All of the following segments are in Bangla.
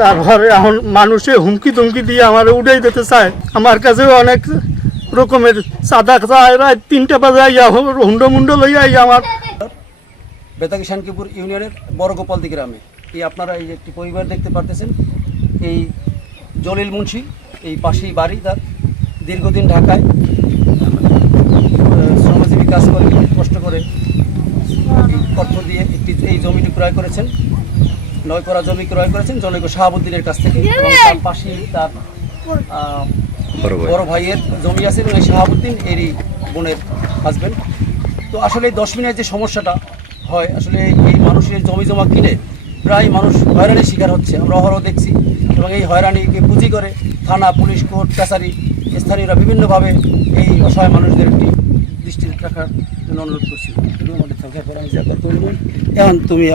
তারপরে এখন মানুষে হুমকি তুমকি দিয়ে আমার উড়াই দিতে চায়। আমার কাছেও অনেক রকমের চাঁদা চায় রাত তিনটা বাজে আইয়া হুন্ড মুন্ড লইয়া আইয়া আমার বেতাগি শানকিপুর ইউনিয়নের বড় গোপালদি গ্রামে। এই আপনারা এই একটি পরিবার দেখতে পারতেছেন, এই জলিল মুন্সি, এই পাশেই বাড়ি, তার দীর্ঘদিন ঢাকায় শ্রমজীবী কাজ করে, কষ্ট করে অর্থ দিয়ে একটি এই জমিটি ক্রয় করেছেন। নয় করা জমি ক্রয় করেছেন জনৈক শাহাবুদ্দিনের কাছ থেকে। এবং তার পাশেই তার বড় ভাইয়ের জমি আছে এবং এই শাহাবুদ্দিন এরই বোনের হাজবেন্ড তো আসলে এই দশ মিনিটের যে সমস্যাটা হয় আসলে এই মানুষের জমি জমা কিনে প্রায় মানুষ হয়রানির শিকার হচ্ছে। আমরা অহরহ দেখছি এবং এই হয়রানিকে পুঁজি করে থানা পুলিশ কোর্ট কাছারি স্থানীয়রা বিভিন্নভাবে এই অসহায় মানুষদের একটি দৃষ্টি রাখার জন্য অনুরোধ করছি। এখন তুমি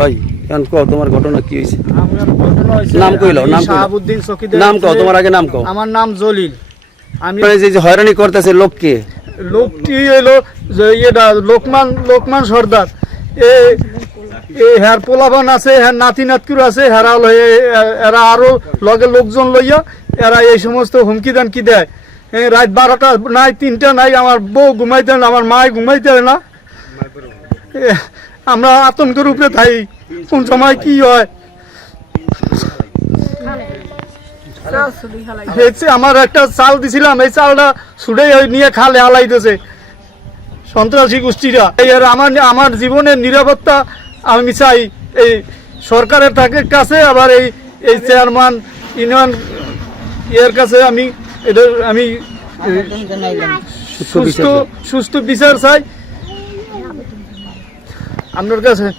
ভাই। এখন কও তোমার ঘটনা কি হয়েছে নাম কইলো, নাম শাহাবুদ্দিন চকিদার নাম কও তোমার আগে নাম কও। আমার নাম জলিল। আমি যে যে হয়রানি করতেছে লোককে লোকটি হলো যে ইয়েটা লোকমান লোকমান সর্দার। এ এ হ্যার পোলাবান আছে হ্যার নাতি নাতকুর আছে এ- এরা আরও লগে লোকজন লইয়া এরা এই সমস্ত হুমকি দান কি দেয় রাত বারোটা নাই তিনটা নাই আমার বউ ঘুমাইতে না আমার মায় ঘুমাইতে না। আমরা আতঙ্কের উপরে থাই। কোন সময় কি হয়? আমার একটা চাল দিছিলাম, এই চালটা ছুটে নিয়ে খালে হালাইতেছে। সন্ত্রাসী গোষ্ঠীরা। আমার আমার জীবনের নিরাপত্তা আমি চাই। এই সরকারের থাকে কাছে, আবার এই এই চেয়ারম্যান, ইউনিয়ন এর কাছে আমি এটা আমি সুস্থ সুস্থ বিচার চাই। আপনার কাছে